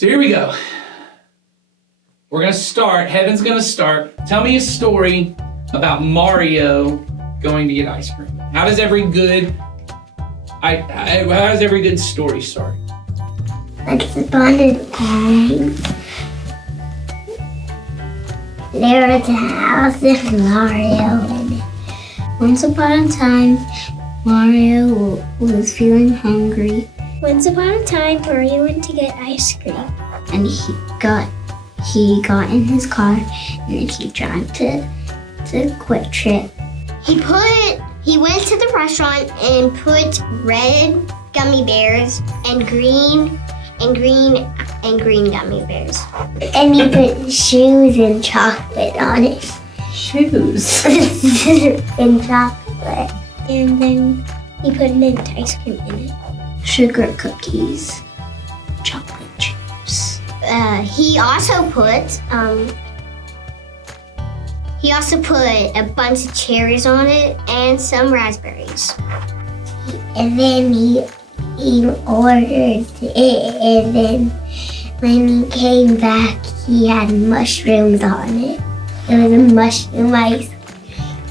So here we go. We're going to start. Heaven's going to start. Tell me a story about Mario going to get ice cream. How does every good story start? Once upon a time, there was a house with Mario in it. Once upon a time, Mario was feeling hungry. Once upon a time, Mario went to get ice cream. And he got in his car and then he drove to Quick Trip. He went to the restaurant and put red gummy bears and green gummy bears. And he put shoes and chocolate on it. Shoes? And chocolate. And then he put mint ice cream in it. Sugar cookies. Chocolate chips. He also put a bunch of cherries on it and some raspberries. And then he ordered it, and then when he came back, he had mushrooms on it. It was a mushroom ice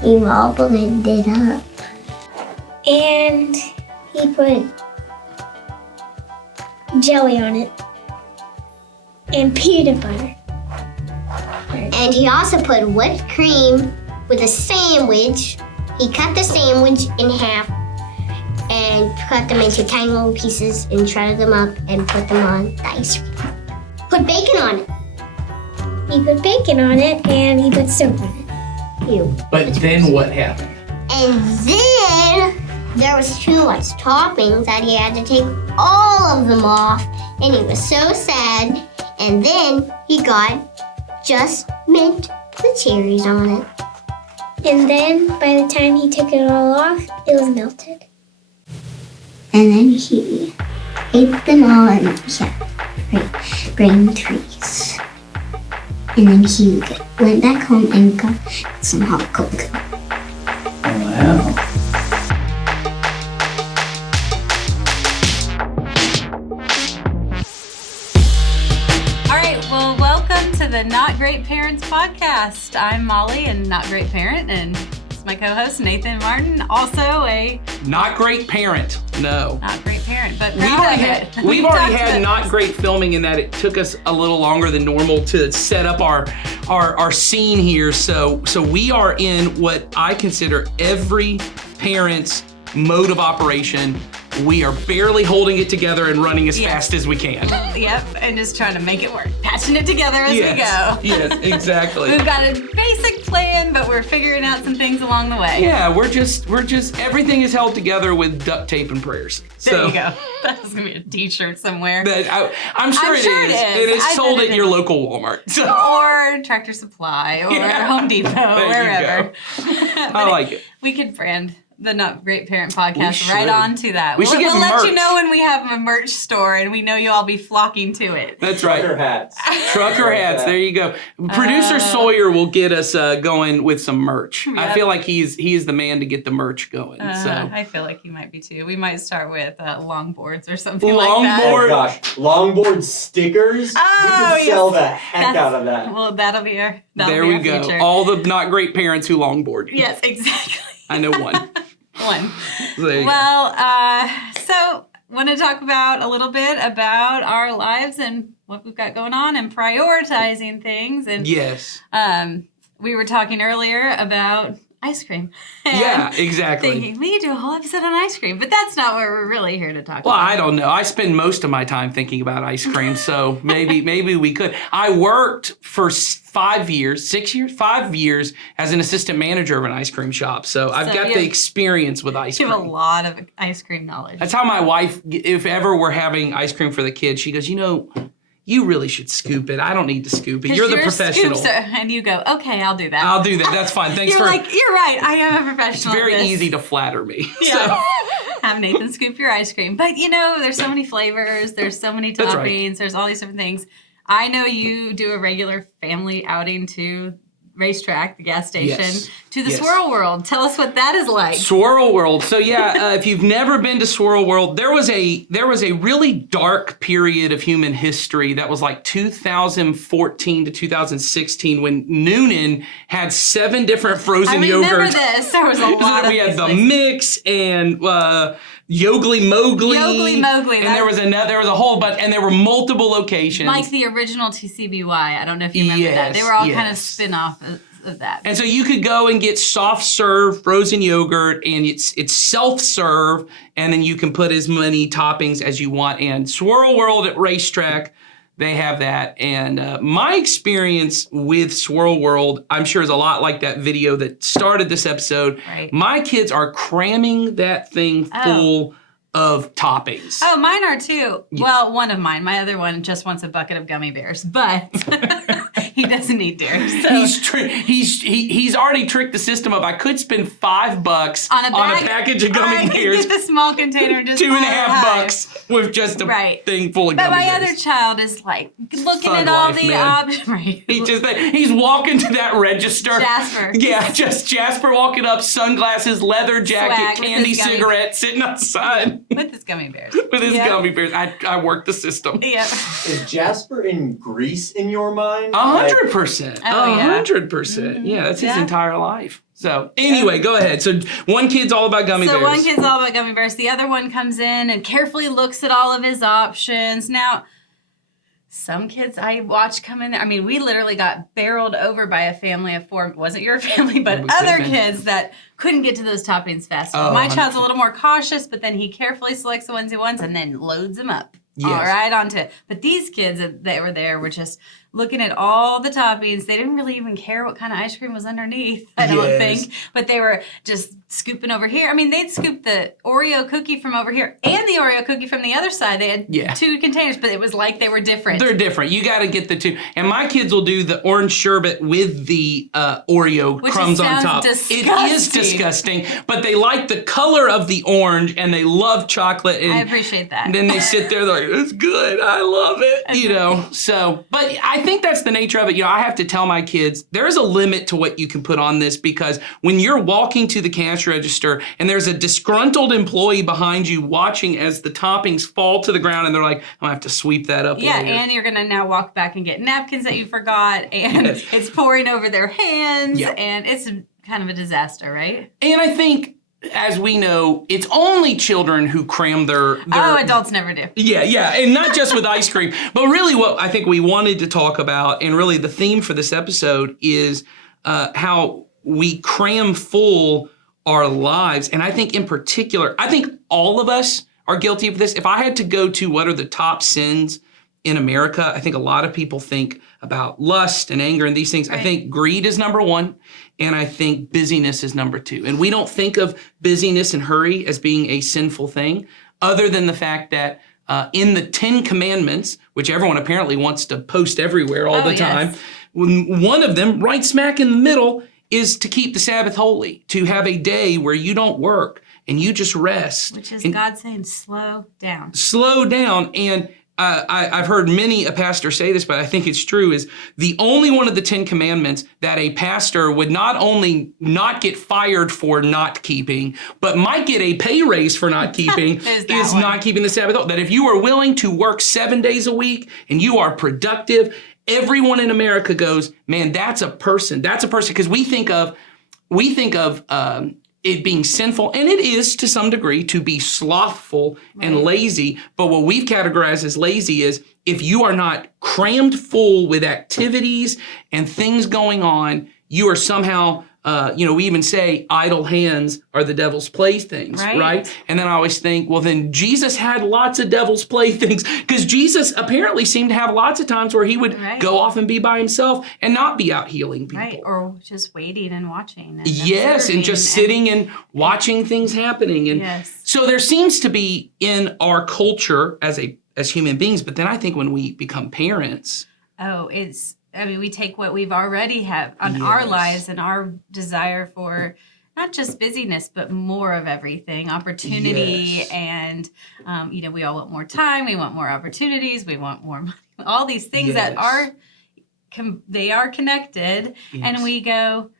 cream all blended up. And he put jelly on it and peanut butter. And he also put whipped cream with a sandwich. He cut the sandwich in half and cut them into tiny little pieces and shredded them up and put them on the ice cream. Put bacon on it. He put bacon on it and he put soap on it. Ew. But then what happened? And then there was too much toppings that he had to take all of them off, and he was so sad. And then he got just mint with cherries on it. And then by the time he took it all off, it was melted. And then he ate them all and he had green trees. And then he went back home and got some hot cocoa. Wow. Well, welcome to the Not Great Parents podcast. I'm Molly, and Not Great Parent, and it's my co-host Nathan Martin, also a Not great parent. No. not great parent, but We've proud already of had, it. we've already talked had about not this. great filming in that it took us a little longer than normal to set up our scene here. So we are in what I consider every parent's mode of operation. We are barely holding it together and running as Yes. fast as we can. Yep, and just trying to make it work, patching it together as we go. Yes, exactly. We've got a basic plan, but we're figuring out some things along the way. Yeah, we're just everything is held together with duct tape and prayers. There you go. That's gonna be a T-shirt somewhere. I'm sure it is. It is I sold bet at it your is. local Walmart. So. Or Tractor Supply, or Yeah. Home Depot, There you wherever. go. I like it. We could brand the Not Great Parent podcast We right should. on to that. We should get we'll let you merch. know when we have a merch store, and we know you'll all be flocking to it. That's right. Trucker hats. Trucker hats. There you go. Producer Sawyer will get us going with some merch. I Yep. feel like he is the man to get the merch going. So I feel like you might be too. We might start with longboards or something like that. Longboard. Oh gosh, longboard stickers. Oh, we could sell yes. the heck out of that. Well, that'll be our there we go. future. All the not great parents who longboard. Yes, exactly. I know one. One. There you go. Well, so want to talk about a little bit about our lives and what we've got going on and prioritizing things. And Yes. we were talking earlier about ice cream. And Yeah, exactly. thinking we could do a whole episode on ice cream, but that's not what we're really here to talk Well, about. I don't know. I spend most of my time thinking about ice cream, so maybe we could. I worked for 5 years as an assistant manager of an ice cream shop, so I've got the experience with ice You have a cream. lot of ice cream knowledge. That's how my wife, if ever we're having ice cream for the kids, she goes, you really should scoop it. I don't need to scoop it. 'Cause You're the a professional. scoopster, and you go, okay, I'll do that. I'll do that. That's fine. Thanks You're for. like, you're right. I am a It's professional. very at this. easy to flatter me. Yeah. So, Have Nathan scoop your ice cream. But there's so many flavors, there's so many That's toppings, right. there's all these different things. I know you do a regular family outing too, racetrack, the gas station, Yes. to the Yes. Swirl World. Tell us what that is like. Swirl World. So yeah, if you've never been to Swirl World, there was a really dark period of human history that was like 2014 to 2016 when Noonan had 7 different frozen I remember yogurts. this. There was a lot of We had these the places. mix and Yogly Mowgli. Yogly Mowgli, And that- there was a whole bunch, and there were multiple locations. Like the original TCBY. I don't know if you remember that. They Yes, were all kind of yes. spin-off of that. And so you could go and get soft serve frozen yogurt, and it's self serve, and then you can put as many toppings as you want. And Swirl World at Racetrack, they have that. And my experience with Swirl World, I'm sure, is a lot like that video that started this episode. Right. My kids are cramming that thing full of toppings. Oh, mine are too. Well, one of mine. My other one just wants a bucket of gummy bears, but he doesn't need dairy. So. He's already tricked the system of I could spend $5 on a package of gummy I could bears. get the small container and just $2.50 with just a Right. thing full of But gummy my bears. other child is like looking Thug at all life, the man. options. Right. He's walking to that register. Jasper. Yeah, just Jasper walking up, sunglasses, leather jacket, Swag with candy his gummy cigarette, sitting outside With his gummy bears. with his Yeah. gummy bears. I work the system. Yeah. Is Jasper in Greece in your mind? 100%. Oh, yeah. 100%. Yeah, that's his Yeah. entire life. So anyway, go ahead. So one kid's all about gummy So bears. one kid's all about gummy bears. The other one comes in and carefully looks at all of his options. Now, some kids I watch come in there. I mean, we literally got barreled over by a family of 4. It wasn't your family, but We could've other been. kids that couldn't get to those toppings fast. Oh, My child's a little more cautious, but then he carefully selects the ones he wants and then loads them up. Yes. All right, onto it. But these kids that were there were just looking at all the toppings. They didn't really even care what kind of ice cream was underneath, I don't Yes. think. But they were just scooping over here. I mean, they'd scoop the Oreo cookie from over here and the Oreo cookie from the other side. They had Yeah. 2 containers, but it was like they were different. They're different. You got to get the 2. And my kids will do the orange sherbet with the Oreo Which crumbs on sounds top. It is disgusting. disgusting, but they like the color of the orange and they love chocolate. And I appreciate that. And then they sit there, they're like, it's good. I love it. You know, so, but I think that's the nature of it. You know, I have to tell my kids, there's a limit to what you can put on this because when you're walking to the cash register and there's a disgruntled employee behind you watching as the toppings fall to the ground and they're like, I'm gonna have to sweep that up Yeah, later. and you're going to now walk back and get napkins that you forgot, and Yes. it's pouring over their hands, Yeah. and it's kind of a disaster, right? And I think, as we know, it's only children who cram their Oh, adults never do. Yeah, and not just with ice cream, but really what I think we wanted to talk about, and really the theme for this episode is how we cram full our lives. And I think in particular, I think all of us are guilty of this. If I had to go to what are the top sins in America, I think a lot of people think about lust and anger and these things. I Right. think greed is number 1, and I think busyness is number 2. And we don't think of busyness and hurry as being a sinful thing, other than the fact that in the 10 Commandments, which everyone apparently wants to post everywhere all the yes. time, one of them, right smack in the middle, is to keep the Sabbath holy, to have a day where you don't work and you just rest. Which is and God saying, slow down. slow down. And I've heard many a pastor say this, but I think it's true, is the only one of the 10 Commandments that a pastor would not only not get fired for not keeping, but might get a pay raise for not keeping There's that is one. not keeping the Sabbath. That if you are willing to work 7 days a week and you are productive, everyone in America goes, man, that's a person. That's a person. Because we think of it being sinful, and it is to some degree, to be slothful and lazy. But what we've categorized as lazy is if you are not crammed full with activities and things going on, you are somehow, we even say idle hands are the devil's playthings, right? And then I always think, well, then Jesus had lots of devil's playthings, because Jesus apparently seemed to have lots of times where he would go off and be by himself and not be out healing people. Right, or just waiting and watching. And Yes, and observing just sitting and watching things happening. And Yes. so there seems to be in our culture as human beings, but then I think when we become parents, we take what we've already have on our Yes. lives and our desire for not just busyness, but more of everything, opportunity. Yes. And, we all want more time. We want more opportunities. We want more money. All these things that Yes. are they are connected, Yes. and we go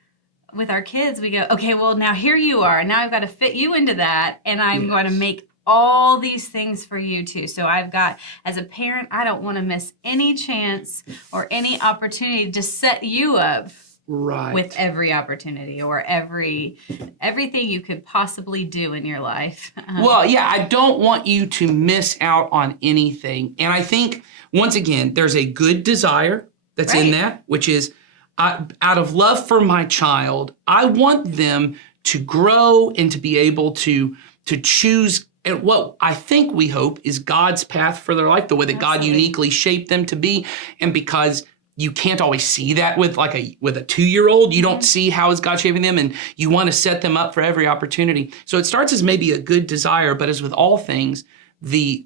with our kids. We go, okay, well now here you are. Now I've got to fit you into that, and I'm going to make all these things for you too. So I've got, as a parent, I don't want to miss any chance or any opportunity to set you up Right. with every opportunity or everything you could possibly do in your life. Well, yeah, I don't want you to miss out on anything. And I think, once again, there's a good desire that's in Right. that, which is out of love for my child, I want them to grow and to be able to choose and what I think we hope is God's path for their life, the way that God Absolutely. uniquely shaped them to be. And because you can't always see that with a 2-year-old, you don't see how is God shaping them, and you want to set them up for every opportunity. So it starts as maybe a good desire, but as with all things, the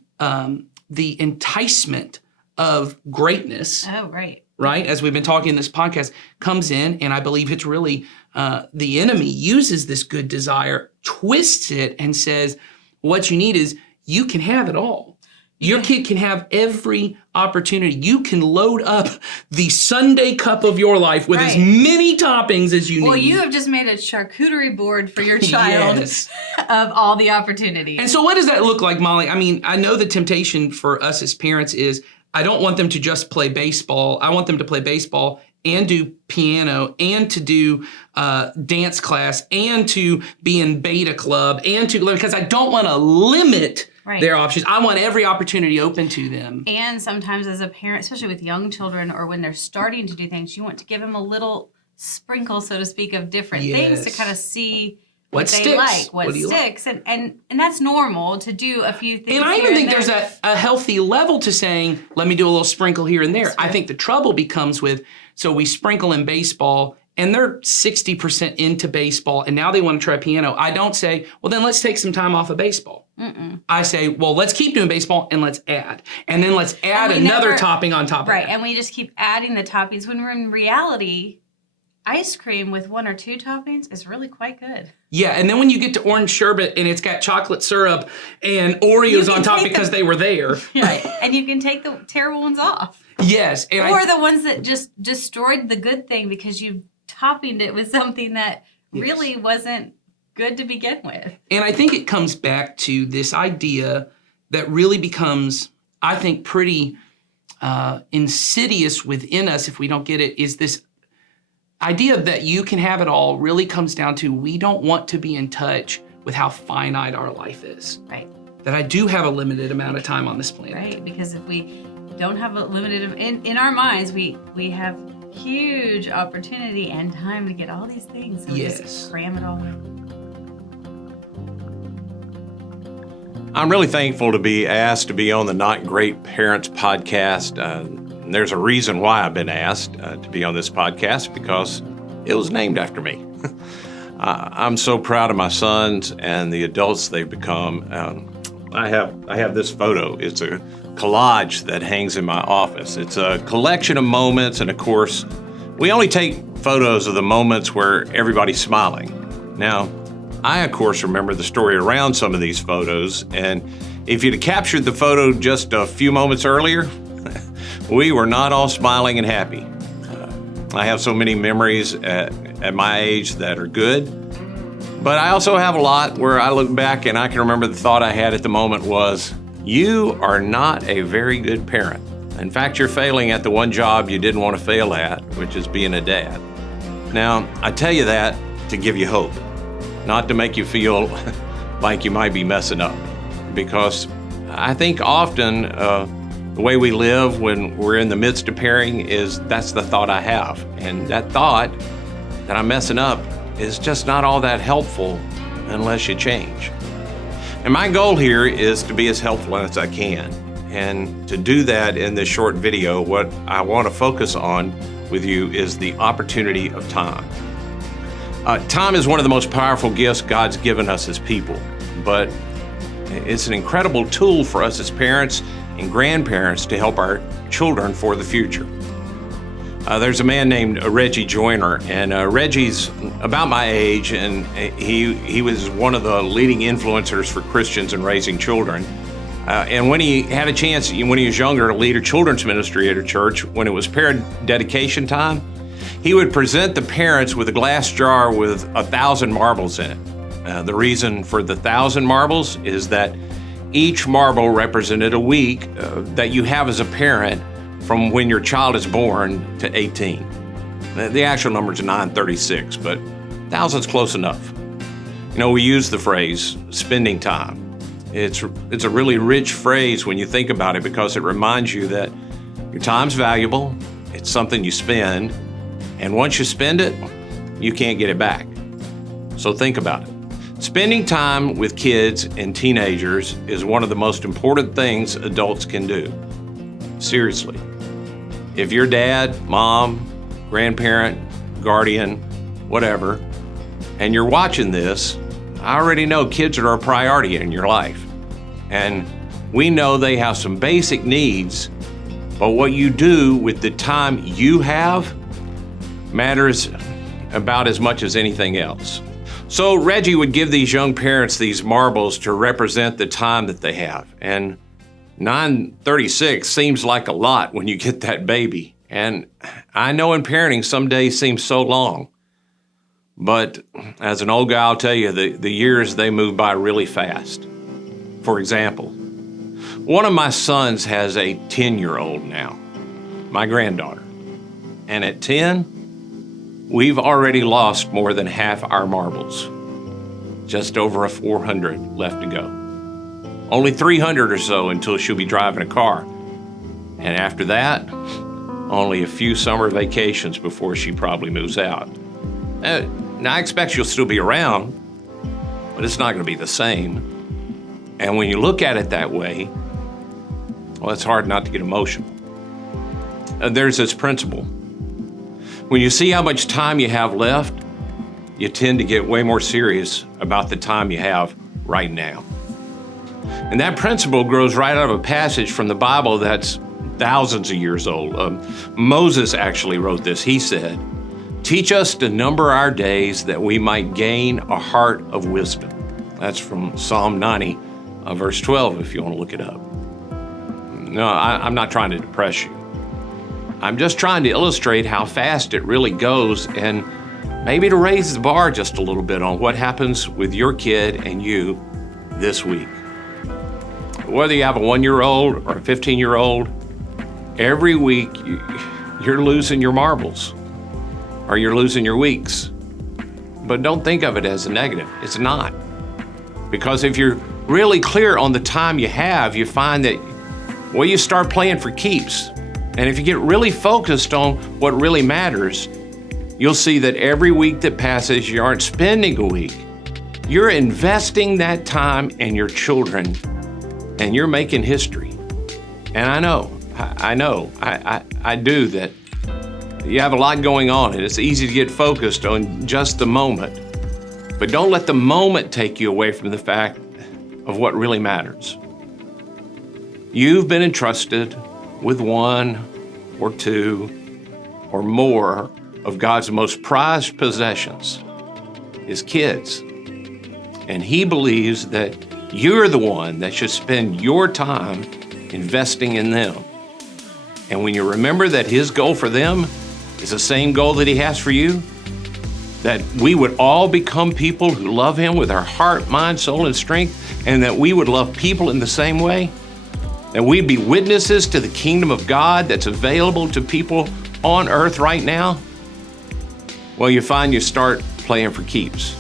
enticement of greatness, Oh, right. right, as we've been talking in this podcast, comes in, and I believe it's really the enemy uses this good desire, twists it, and says, what you need is you can have it all. Your kid can have every opportunity. You can load up the Sunday cup of your life with as Right. many toppings as you need. Well, you have just made a charcuterie board for your child Yes. of all the opportunities. And so what does that look like, Molly? I mean, I know the temptation for us as parents is I don't want them to just play baseball. I want them to play baseball and do piano and to do dance class and to be in beta club and to, because I don't want to limit Right. their options. I want every opportunity open to them. And sometimes as a parent, especially with young children or when they're starting to do things, you want to give them a little sprinkle, so to speak, of different things to Yes. kind of see What what they sticks? like, what What do you like? sticks. And that's normal to do a few things. And I here even think there. there's a healthy level to saying, let me do a little sprinkle here and there. I think the trouble becomes with, so we sprinkle in baseball and they're 60% into baseball and now they want to try piano. I don't say, well, then let's take some time off of baseball. I say, well, let's keep doing baseball and let's add. And then let's add we another never- topping on top of Right, that. and we just keep adding the toppings when we're in reality, ice cream with 1 or 2 toppings is really quite good. Yeah, and then when you get to orange sherbet and it's got chocolate syrup and Oreos can on top take because the- they were there. Right, and you can take the terrible ones off. Yes. And Or the ones that just destroyed the good thing because you toppinged it with something that really wasn't good to begin with. And I think it comes back to this idea that really becomes, I think, pretty insidious within us if we don't get it, is this idea that you can have it all really comes down to we don't want to be in touch with how finite our life is. Right, That I do have a limited amount of time on this planet. right. Because if we don't have a limited, in our minds, we have huge opportunity and time to get all these things. So we Yes. just cram it all in. I'm really thankful to be asked to be on the Not Great Parents podcast. And there's a reason why I've been asked to be on this podcast, because it was named after me. I'm so proud of my sons and the adults they've become. I have this photo. It's a collage that hangs in my office. It's a collection of moments, and of course, we only take photos of the moments where everybody's smiling. Now, I, of course, remember the story around some of these photos, and if you'd have captured the photo just a few moments earlier, we were not all smiling and happy. I have so many memories at my age that are good, but I also have a lot where I look back and I can remember the thought I had at the moment was, you are not a very good parent. In fact, you're failing at the one job you didn't want to fail at, which is being a dad. Now, I tell you that to give you hope, not to make you feel like you might be messing up. Because I think often the way we live when we're in the midst of parenting is that's the thought I have. And that thought that I'm messing up is just not all that helpful unless you change. And my goal here is to be as helpful as I can. And to do that in this short video, what I want to focus on with you is the opportunity of time. Time is one of the most powerful gifts God's given us as people, but it's an incredible tool for us as parents and grandparents to help our children for the future. There's a man named Reggie Joyner, and Reggie's about my age, and he was one of the leading influencers for Christians in raising children. And when he had a chance, when he was younger, to lead a children's ministry at a church, when it was parent dedication time, he would present the parents with a glass jar with 1,000 marbles in it. The reason for the 1,000 marbles is that each marble represented a week that you have as a parent from when your child is born to 18. The actual number is 936, but 1,000's close enough. You know, we use the phrase spending time. It's a really rich phrase when you think about it, because it reminds you that your time's valuable, it's something you spend, and once you spend it, you can't get it back. So think about it. Spending time with kids and teenagers is one of the most important things adults can do. Seriously. If your dad, mom, grandparent, guardian, whatever, and you're watching this, I already know kids are a priority in your life. And we know they have some basic needs, but what you do with the time you have matters about as much as anything else. So Reggie would give these young parents these marbles to represent the time that they have. And 936 seems like a lot when you get that baby. And I know in parenting, some days seem so long. But as an old guy, I'll tell you, the years, they move by really fast. For example, one of my sons has a 10-year-old now, my granddaughter. And at 10, we've already lost more than half our marbles. Just over 400 left to go. Only 300 or so until she'll be driving a car. And after that, only a few summer vacations before she probably moves out. Now, I expect she'll still be around, but it's not going to be the same. And when you look at it that way, well, it's hard not to get emotional. There's this principle. When you see how much time you have left, you tend to get way more serious about the time you have right now. And that principle grows right out of a passage from the Bible that's thousands of years old. Moses actually wrote this. He said, "Teach us to number our days that we might gain a heart of wisdom." That's from Psalm 90, verse 12, if you want to look it up. No, I'm not trying to depress you. I'm just trying to illustrate how fast it really goes, and maybe to raise the bar just a little bit on what happens with your kid and you this week. Whether you have a 1-year-old or a 15-year-old, every week you're losing your marbles or you're losing your weeks. But don't think of it as a negative. It's not. Because if you're really clear on the time you have, you find that, well, you start playing for keeps. And if you get really focused on what really matters, you'll see that every week that passes, you aren't spending a week. You're investing that time in your children, and you're making history. And I do that you have a lot going on, and it's easy to get focused on just the moment. But don't let the moment take you away from the fact of what really matters. You've been entrusted with one or two or more of God's most prized possessions, His kids. And He believes that you're the one that should spend your time investing in them. And when you remember that His goal for them is the same goal that He has for you, that we would all become people who love Him with our heart, mind, soul, and strength, and that we would love people in the same way, that we'd be witnesses to the kingdom of God that's available to people on earth right now, well, you find you start playing for keeps.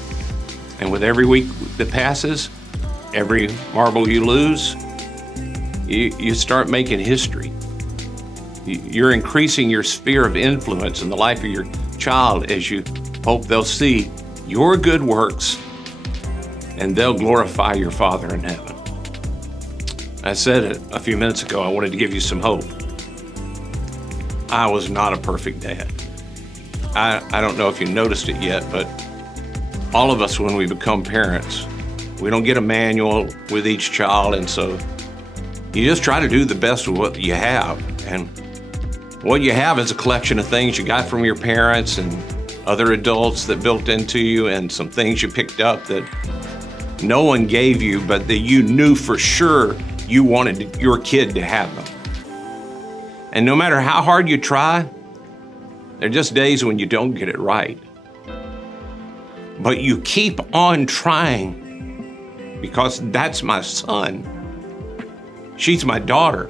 And with every week that passes, every marble you lose, you start making history. You're increasing your sphere of influence in the life of your child as you hope they'll see your good works and they'll glorify your Father in heaven. I said it a few minutes ago, I wanted to give you some hope. I was not a perfect dad. I don't know if you noticed it yet, but all of us, when we become parents, we don't get a manual with each child, and so you just try to do the best with what you have. And what you have is a collection of things you got from your parents and other adults that built into you, and some things you picked up that no one gave you, but that you knew for sure you wanted your kid to have them. And no matter how hard you try, there are just days when you don't get it right. But you keep on trying because that's my son. She's my daughter.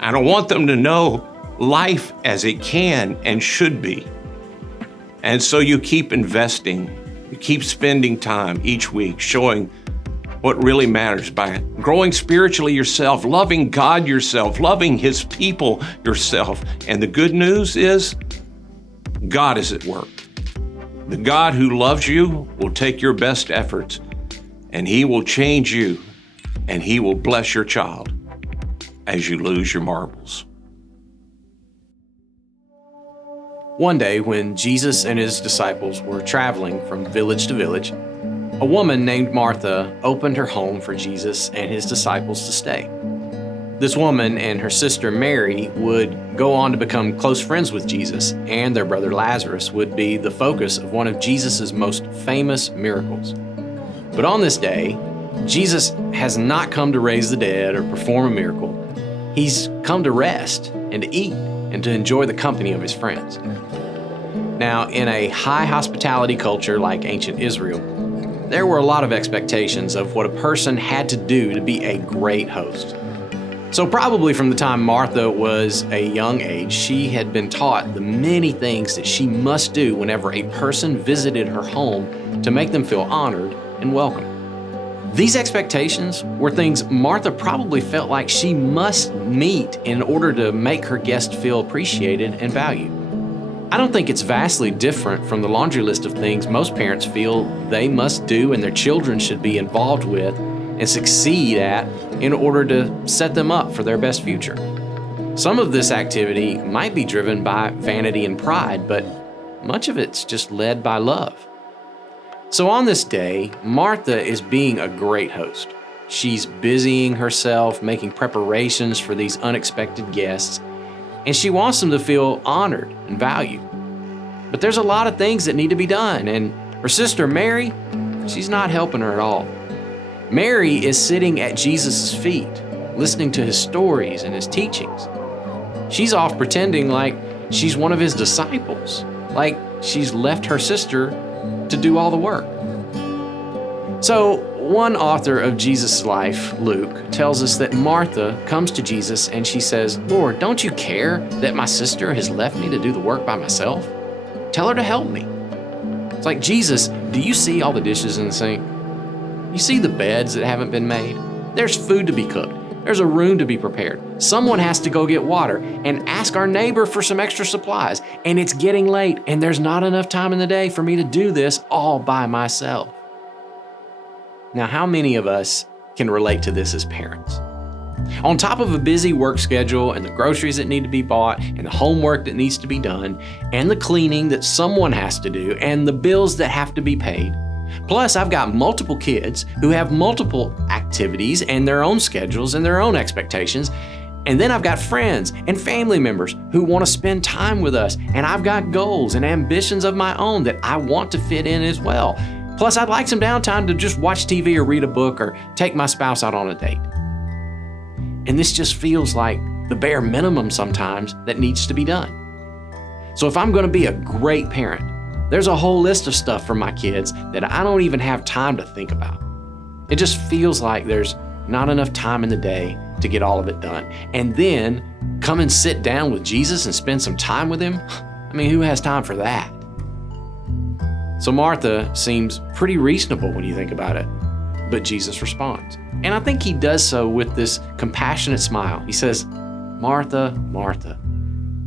I don't want them to know life as it can and should be. And so you keep investing, you keep spending time each week showing what really matters by growing spiritually yourself, loving God yourself, loving His people yourself. And the good news is God is at work. The God who loves you will take your best efforts and He will change you and He will bless your child as you lose your marbles. One day, when Jesus and His disciples were traveling from village to village, a woman named Martha opened her home for Jesus and His disciples to stay. This woman and her sister Mary would go on to become close friends with Jesus, and their brother Lazarus would be the focus of one of Jesus' most famous miracles. But on this day, Jesus has not come to raise the dead or perform a miracle. He's come to rest and to eat and to enjoy the company of His friends. Now, in a high hospitality culture like ancient Israel, there were a lot of expectations of what a person had to do to be a great host. So probably from the time Martha was a young age, she had been taught the many things that she must do whenever a person visited her home to make them feel honored and welcome. These expectations were things Martha probably felt like she must meet in order to make her guest feel appreciated and valued. I don't think it's vastly different from the laundry list of things most parents feel they must do and their children should be involved with and succeed at in order to set them up for their best future. Some of this activity might be driven by vanity and pride, but much of it's just led by love. So on this day, Martha is being a great host. She's busying herself, making preparations for these unexpected guests, and she wants them to feel honored and valued. But there's a lot of things that need to be done, and her sister Mary, she's not helping her at all. Mary is sitting at Jesus' feet, listening to His stories and His teachings. She's off pretending like she's one of His disciples, like she's left her sister to do all the work. So, one author of Jesus' life, Luke, tells us that Martha comes to Jesus and she says, "Lord, don't you care that my sister has left me to do the work by myself? Tell her to help me." It's like, Jesus, do you see all the dishes in the sink? You see the beds that haven't been made? There's food to be cooked. There's a room to be prepared. Someone has to go get water and ask our neighbor for some extra supplies. And it's getting late and there's not enough time in the day for me to do this all by myself. Now, how many of us can relate to this as parents? On top of a busy work schedule and the groceries that need to be bought and the homework that needs to be done and the cleaning that someone has to do and the bills that have to be paid, plus I've got multiple kids who have multiple activities and their own schedules and their own expectations, and then I've got friends and family members who want to spend time with us, and I've got goals and ambitions of my own that I want to fit in as well. Plus, I'd like some downtime to just watch TV or read a book or take my spouse out on a date. And this just feels like the bare minimum sometimes that needs to be done. So if I'm going to be a great parent, there's a whole list of stuff for my kids that I don't even have time to think about. It just feels like there's not enough time in the day to get all of it done. And then come and sit down with Jesus and spend some time with Him? I mean, who has time for that? So Martha seems pretty reasonable when you think about it, but Jesus responds. And I think He does so with this compassionate smile. He says, "Martha, Martha,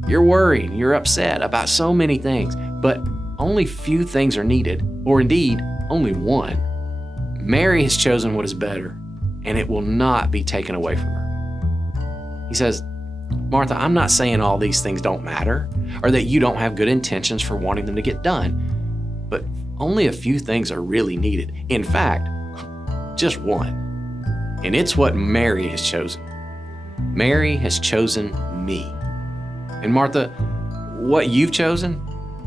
you're worried, you're upset about so many things, but only few things are needed, or indeed, only one. Mary has chosen what is better, and it will not be taken away from her." He says, "Martha, I'm not saying all these things don't matter, or that you don't have good intentions for wanting them to get done, but only a few things are really needed. In fact, just one. And it's what Mary has chosen. Mary has chosen me. And Martha, what you've chosen,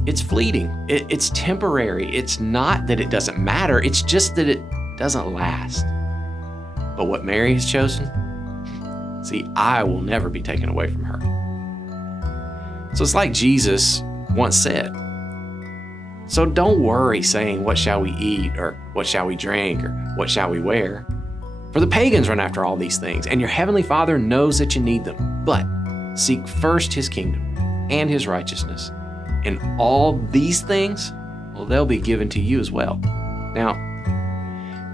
it's fleeting. It's temporary. It's not that it doesn't matter. It's just that it doesn't last. But what Mary has chosen, see, I will never be taken away from her. So it's like Jesus once said. So don't worry saying, what shall we eat, or what shall we drink, or what shall we wear? For the pagans run after all these things, and your heavenly Father knows that you need them. But seek first his kingdom and his righteousness, and all these things, well, they'll be given to you as well. Now,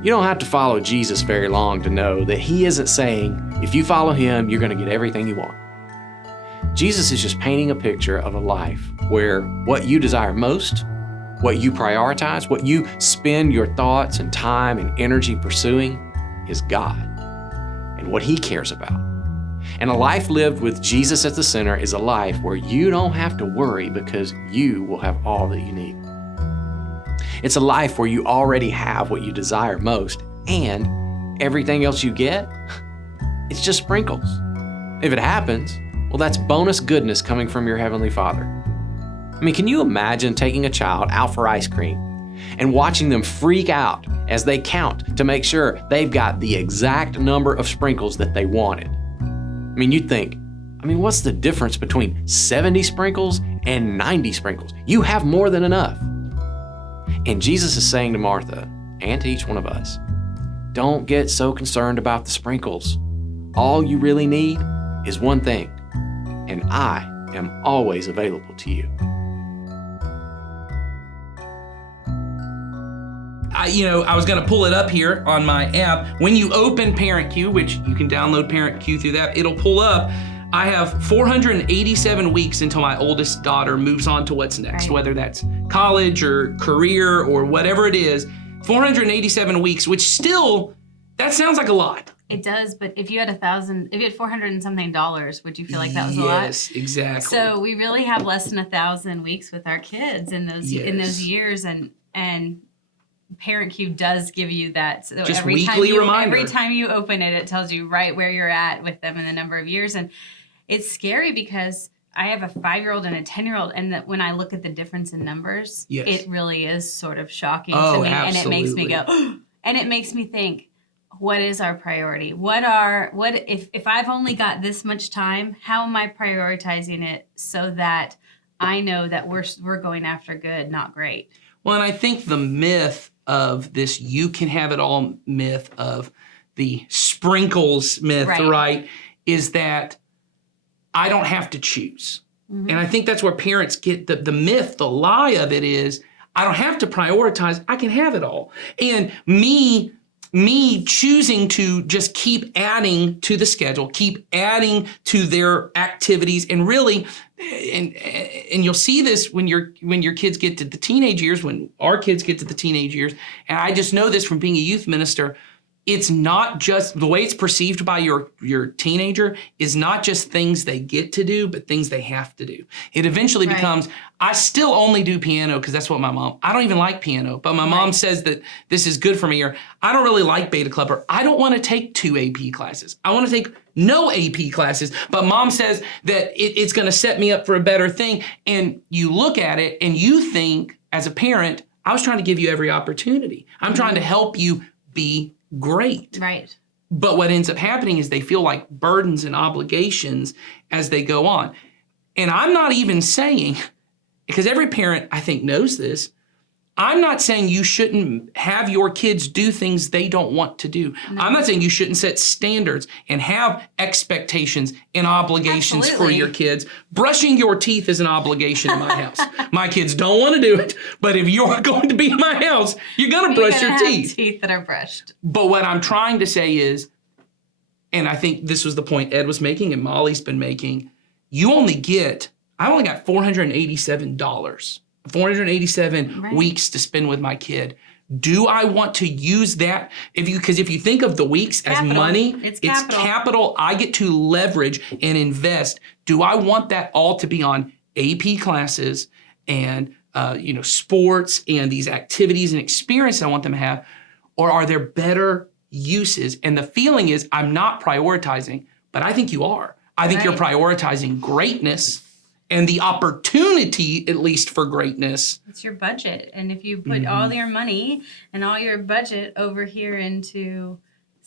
you don't have to follow Jesus very long to know that he isn't saying, if you follow him, you're going to get everything you want. Jesus is just painting a picture of a life where what you desire most, what you prioritize, what you spend your thoughts and time and energy pursuing is God and what he cares about. And a life lived with Jesus at the center is a life where you don't have to worry because you will have all that you need. It's a life where you already have what you desire most, and everything else you get, it's just sprinkles. If it happens, well, that's bonus goodness coming from your Heavenly Father. I mean, can you imagine taking a child out for ice cream and watching them freak out as they count to make sure they've got the exact number of sprinkles that they wanted? I mean, you'd think, what's the difference between 70 sprinkles and 90 sprinkles? You have more than enough. And Jesus is saying to Martha and to each one of us, don't get so concerned about the sprinkles. All you really need is one thing, and I am always available to you. I was going to pull it up here on my app. When you open ParentCue, which you can download ParentCue through that, it'll pull up. I have 487 weeks until my oldest daughter moves on to what's next, Right. whether that's college or career or whatever it is. 487 weeks, which still, that sounds like a lot. It does, but if you had $400 and something, would you feel like that was a lot? Yes, exactly. So we really have less than 1,000 weeks with our kids in those Yes. years, and ParentCue does give you that. So Just every weekly reminder. Every time you open it, it tells you right where you're at with them and the number of years, and it's scary because I have a 5-year-old and a 10-year-old, and that when I look at the difference in numbers, Yes. it really is sort of shocking Oh, to me, and it makes me absolutely. go, and it makes me think, what is our priority? If I've only got this much time, how am I prioritizing it so that I know that we're going after good, not great? Well, and I think the myth of this you can have it all myth of the sprinkles myth, right, is that I don't have to choose. Mm-hmm. And I think that's where parents get the myth, the lie of it is, I don't have to prioritize, I can have it all. And me choosing to just keep adding to the schedule, keep adding to their activities, and really, and you'll see this when your kids get to the teenage years, when our kids get to the teenage years, and I just know this from being a youth minister, it's not just the way it's perceived by your teenager is not just things they get to do, but things they have to do. It eventually becomes, I still only do piano because that's what I don't even like piano, but my mom says that this is good for me, or I don't really like Beta Club, or I don't want to take 2 AP classes. I want to take no AP classes, but mom says that it's going to set me up for a better thing. And you look at it and you think, as a parent, I was trying to give you every opportunity. I'm trying to help you be great. Right. But what ends up happening is they feel like burdens and obligations as they go on. And I'm not even saying, because every parent I think knows this, I'm not saying you shouldn't have your kids do things they don't want to do. No. I'm not saying you shouldn't set standards and have expectations and obligations for your kids. Brushing your teeth is an obligation in my house. My kids don't want to do it, but if you're going to be in my house, you're going to brush your teeth. Teeth that are brushed. But what I'm trying to say is, and I think this was the point Ed was making and Molly's been making, I only got $487. 487 weeks to spend with my kid. Do I want to use that? Because if you think of the weeks as money, it's capital I get to leverage and invest. Do I want that all to be on AP classes and sports and these activities and experiences I want them to have? Or are there better uses? And the feeling is I'm not prioritizing, but I think you are. I think you're prioritizing greatness and the opportunity, at least, for greatness. It's your budget. And if you put all your money and all your budget over here into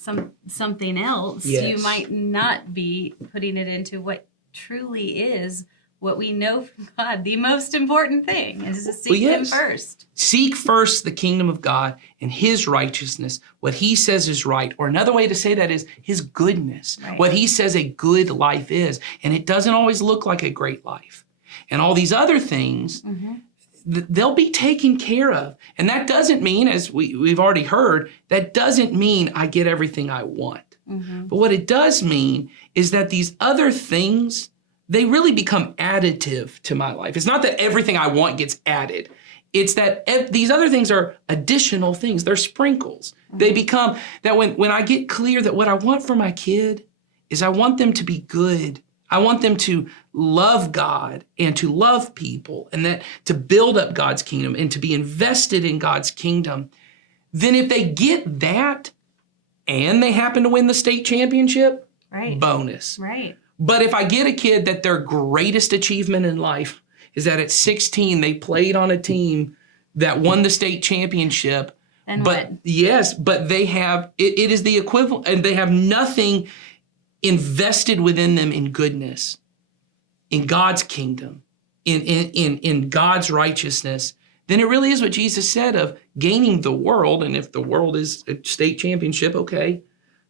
something else, Yes. you might not be putting it into what truly is what we know from God. The most important thing is to seek Him yes. first. Seek first the kingdom of God and His righteousness, what He says is right. Or another way to say that is His goodness, Right. what He says a good life is. And it doesn't always look like a great life. And all these other things, they'll be taken care of. And that doesn't mean, as we've already heard, that doesn't mean I get everything I want. But what it does mean is that these other things, they really become additive to my life. It's not that everything I want gets added. It's that these other things are additional things. They're sprinkles. They become that when I get clear that what I want for my kid is I want them to be good. I want them to love God and to love people and that to build up God's kingdom and to be invested in God's kingdom. Then if they get that and they happen to win the state championship, Right. bonus. Right. But if I get a kid that their greatest achievement in life is that at 16 they played on a team that won the state championship, Then but what? yes, but they have it is the equivalent, and they have nothing invested within them in goodness, in God's kingdom, in God's righteousness. Then it really is what Jesus said of gaining the world, and if the world is a state championship, okay.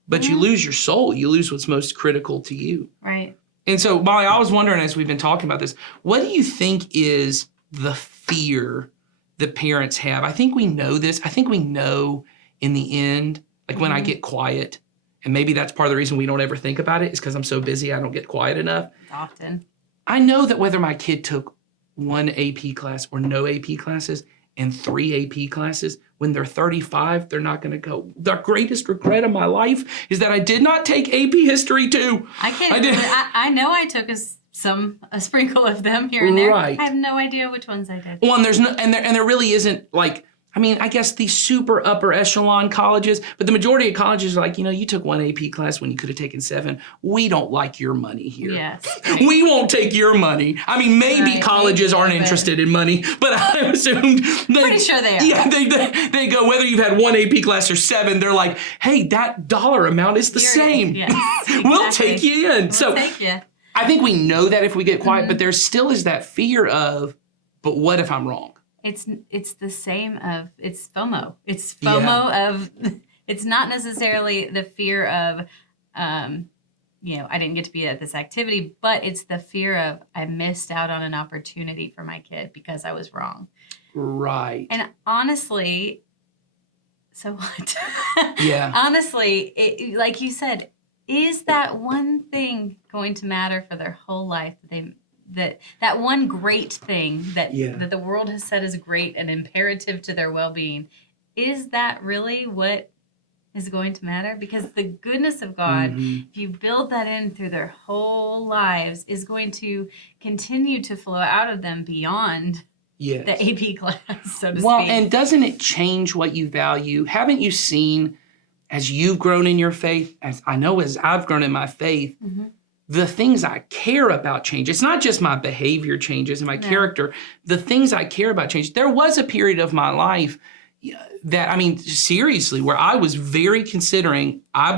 But you lose your soul. You lose what's most critical to you. Right. And so, Molly, I was wondering as we've been talking about this, what do you think is the fear that parents have? I think we know this. I think we know in the end, like when I get quiet, and maybe that's part of the reason we don't ever think about it is because I'm so busy, I don't get quiet enough. Often. I know that whether my kid took one AP class or no AP classes and 3 AP classes, when they're 35, they're not going to go, the greatest regret of my life is that I did not take AP history too. I can't. I did- I know I took a sprinkle of them here and there. Right. I have no idea which ones I did. Well, and there's no, and there really isn't like, I mean, I guess these super upper echelon colleges, but the majority of colleges are like, you took 1 AP class when you could have taken 7. We don't like your money here. Yes. We won't take your money. I mean, maybe Right, colleges maybe, aren't but- interested in money, but I assumed Pretty sure they are. Yeah, they go, whether you've had 1 AP class or 7, they're like, hey, that dollar amount is the Here- same. yes, We'll exactly. take you in. We'll So take you. I think we know that if we get quiet, but there still is that fear of, but what if I'm wrong? It's the same of it's FOMO. It's FOMO of it's not necessarily the fear of I didn't get to be at this activity, but it's the fear of I missed out on an opportunity for my kid because I was wrong. Right. And honestly, so what? Yeah. Honestly, like you said, is that one thing going to matter for their whole life that one great thing that the world has said is great and imperative to their well-being, is that really what is going to matter? Because the goodness of God, if you build that in through their whole lives, is going to continue to flow out of them beyond Yes. the AP class, so to Well, speak. and doesn't it change what you value? Haven't you seen, as you've grown in your faith, as I know as I've grown in my faith, the things I care about change. It's not just my behavior changes and my character. The things I care about change. There was a period of my life that, I mean, seriously, where I was very considering, I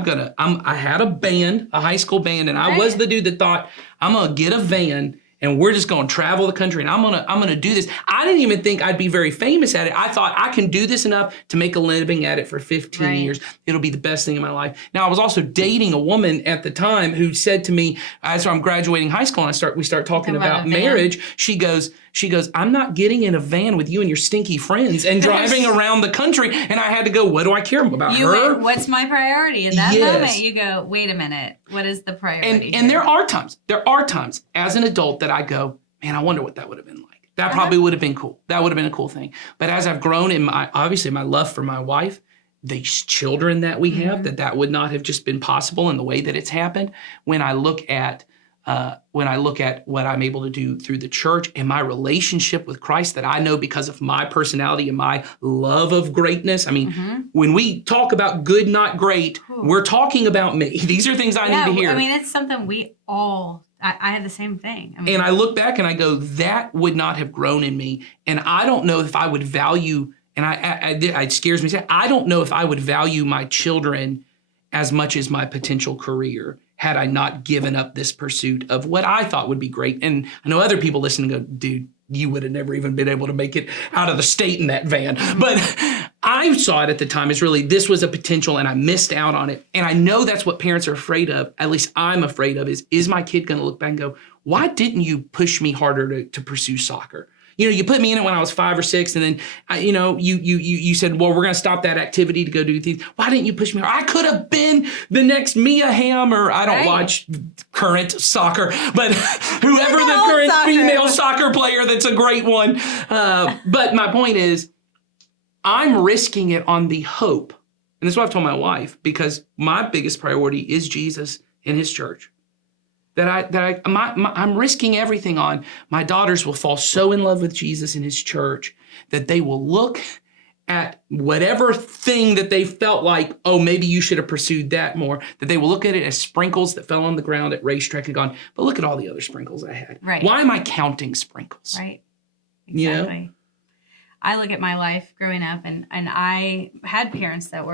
had a band, a high school band, and I was the dude that thought, I'm gonna get a van and we're just gonna travel the country and I'm gonna do this. I didn't even think I'd be very famous at it. I thought I can do this enough to make a living at it for 15 years. It'll be the best thing in my life. Now, I was also dating a woman at the time who said to me, as I'm graduating high school and we start talking about marriage, she goes, I'm not getting in a van with you and your stinky friends and driving around the country. And I had to go, what do I care about You her? went, what's my priority? In that Yes. moment, you go, wait a minute, what is the priority? And there are times as an adult that I go, man, I wonder what that would have been like. That probably would have been cool. That would have been a cool thing. But as I've grown in obviously my love for my wife, these children that we have, that would not have just been possible in the way that it's happened. When I look at what I'm able to do through the church and my relationship with Christ that I know because of my personality and my love of greatness. I mean, when we talk about good, not great, we're talking about me. These are things I need to hear. I mean, it's something we all, I have the same thing. I mean, And I look back and I go, that would not have grown in me. And I don't know if I would value, and it scares me to say, I don't know if I would value my children as much as my potential career had I not given up this pursuit of what I thought would be great. And I know other people listening go, dude, you would have never even been able to make it out of the state in that van. But I saw it at the time as really, this was a potential and I missed out on it. And I know that's what parents are afraid of, at least I'm afraid of, is my kid going to look back and go, why didn't you push me harder to pursue soccer? You know, you put me in it when I was 5 or 6, and then, you said, well, we're going to stop that activity to go do things. Why didn't you push me? I could have been the next Mia Hamm, or I don't watch current soccer, but whoever the current female soccer player that's a great one. But my point is, I'm risking it on the hope. And this is what I've told my wife, because my biggest priority is Jesus and his church. I'm risking everything on. My daughters will fall so in love with Jesus and his church that they will look at whatever thing that they felt like, oh, maybe you should have pursued that more, that they will look at it as sprinkles that fell on the ground at racetrack and gone, but look at all the other sprinkles I had. Right. Why am I counting sprinkles? Right. Exactly. You know? I look at my life growing up, and I had parents that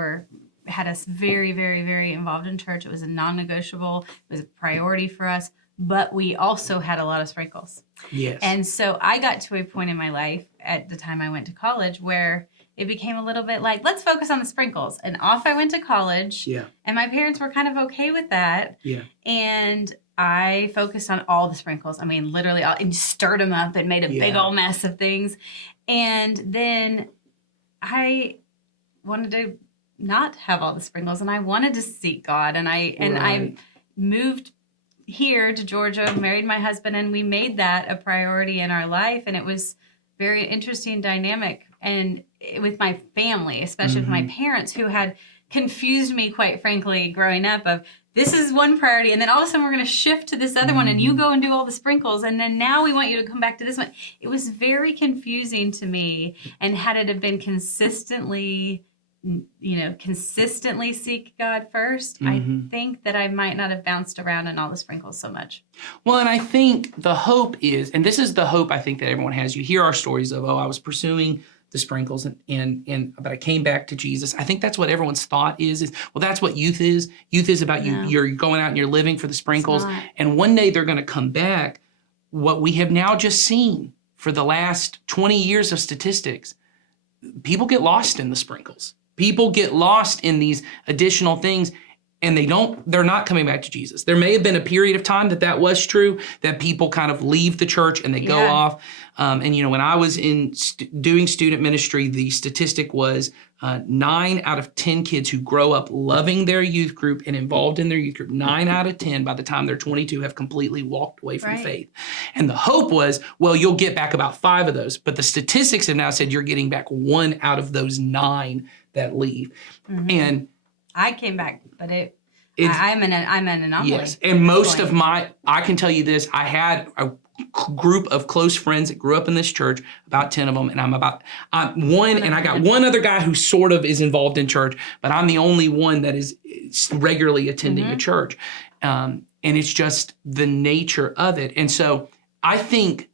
had us very, very, very involved in church. It was a non-negotiable. It was a priority for us, but we also had a lot of sprinkles. Yes. And so I got to a point in my life at the time I went to college where it became a little bit like, let's focus on the sprinkles. And off I went to college. Yeah. And my parents were kind of okay with that. Yeah. And I focused on all the sprinkles. I mean, literally, and stirred them up and made a big old mess of things. And then I wanted to not have all the sprinkles, and I wanted to seek God, and I moved here to Georgia, married my husband, and we made that a priority in our life. And it was very interesting dynamic, and with my family, especially with my parents, who had confused me, quite frankly, growing up, of this is one priority, and then all of a sudden we're going to shift to this other one, and you go and do all the sprinkles, and then now we want you to come back to this one. It was very confusing to me, and had it have been consistently seek God first, I think that I might not have bounced around in all the sprinkles so much. Well, and I think the hope is, and this is the hope I think that everyone has. You hear our stories of, oh, I was pursuing the sprinkles but I came back to Jesus. I think that's what everyone's thought is, well, that's what youth is. Youth is about you're going out and you're living for the sprinkles. And one day they're going to come back. What we have now just seen for the last 20 years of statistics, people get lost in the sprinkles. People get lost in these additional things, and they're not coming back to Jesus. There may have been a period of time that was true, that people kind of leave the church and they go off. When I was in doing student ministry, the statistic was 9 out of 10 kids who grow up loving their youth group and involved in their youth group, 9 out of 10 by the time they're 22 have completely walked away from faith. And the hope was, well, you'll get back about 5 of those. But the statistics have now said you're getting back 1 out of those 9 that leave. And I came back, but I'm an anomaly. Yes, and most of I can tell you this, I had a group of close friends that grew up in this church, about 10 of them, and I'm one, and I got one other guy who sort of is involved in church, but I'm the only one that is regularly attending a church. And it's just the nature of it. And so I think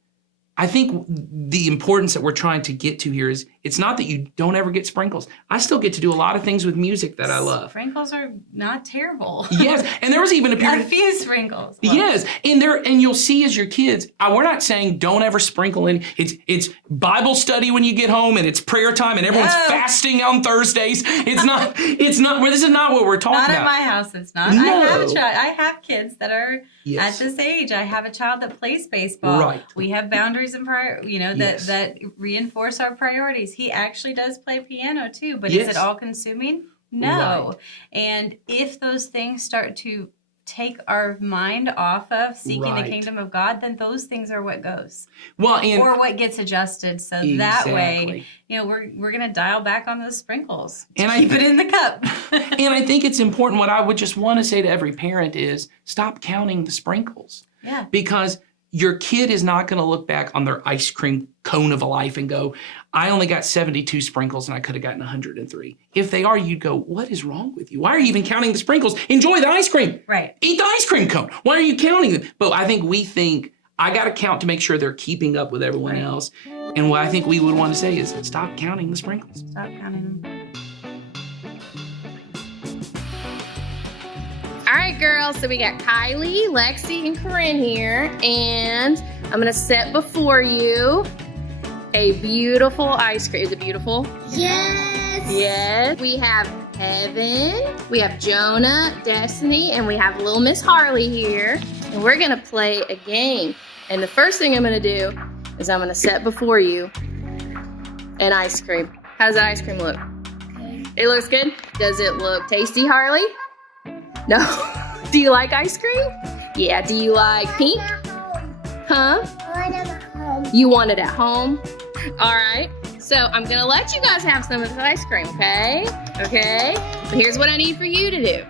the importance that we're trying to get to here is, it's not that you don't ever get sprinkles. I still get to do a lot of things with music that I love. Sprinkles are not terrible. Yes, and there was even a period. A few sprinkles. Yes, and you'll see as your kids. We're not saying don't ever sprinkle in. It's Bible study when you get home, and it's prayer time, and everyone's fasting on Thursdays. It's not. This is not what we're talking about. Not at my house. It's not. No. I have a child. I have kids that are at this age. I have a child that plays baseball. Right. We have boundaries and that reinforce our priorities. He actually does play piano too, but is it all consuming? No. Right. And if those things start to take our mind off of seeking the kingdom of God, then those things are what goes. Well, or what gets adjusted. So that way, we're going to dial back on those sprinkles. And keep it in the cup. And I think it's important. What I would just want to say to every parent is, stop counting the sprinkles. Yeah. Because your kid is not going to look back on their ice cream cone of a life and go, I only got 72 sprinkles and I could have gotten 103. If they are, you'd go, what is wrong with you? Why are you even counting the sprinkles? Enjoy the ice cream. Right. Eat the ice cream cone. Why are you counting them? But I think I got to count to make sure they're keeping up with everyone else. And what I think we would want to say is, stop counting the sprinkles. Stop counting them. All right, girls, so we got Kylie, Lexi, and Corinne here, and I'm gonna set before you a beautiful ice cream. Is it beautiful? Yes. Yes. We have Evan, we have Jonah, Destiny, and we have little Miss Harley here, and we're gonna play a game. And the first thing I'm gonna do is I'm gonna set before you an ice cream. How does that ice cream look? Good. It looks good? Does it look tasty, Harley? No. Do you like ice cream? Yeah. Do you like pink? Huh? You want it at home? All right. So I'm gonna let you guys have some of this ice cream, okay? Okay. But here's what I need for you to do.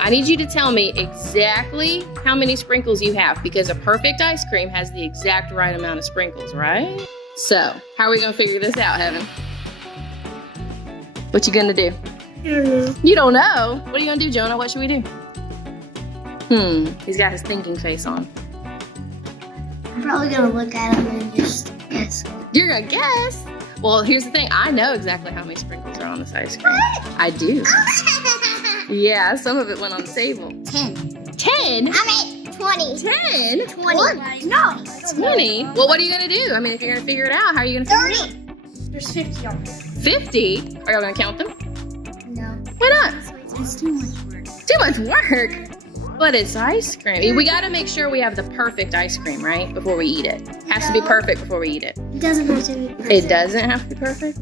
I need you to tell me exactly how many sprinkles you have, because a perfect ice cream has the exact right amount of sprinkles, right? So how are we gonna figure this out, Heaven? What you gonna do? You don't know? What are you gonna do, Jonah? What should we do? He's got his thinking face on. I'm probably gonna look at him and just guess. You're gonna guess? Well, here's the thing. I know exactly how many sprinkles are on this ice cream. I do. Yeah, some of it went on the table. 10. 10? I mean, 20. 10? 20. No. 20? Well, what are you gonna do? I mean, if you're gonna figure it out, how are you gonna figure it out? 30. There's 50 on there. 50? Are y'all gonna count them? No. Why not? It's too much work. Too much work. But it's ice cream. We gotta make sure we have the perfect ice cream, right? Before we eat it. Has to be perfect before we eat it. It doesn't have to be perfect. It doesn't have to be perfect?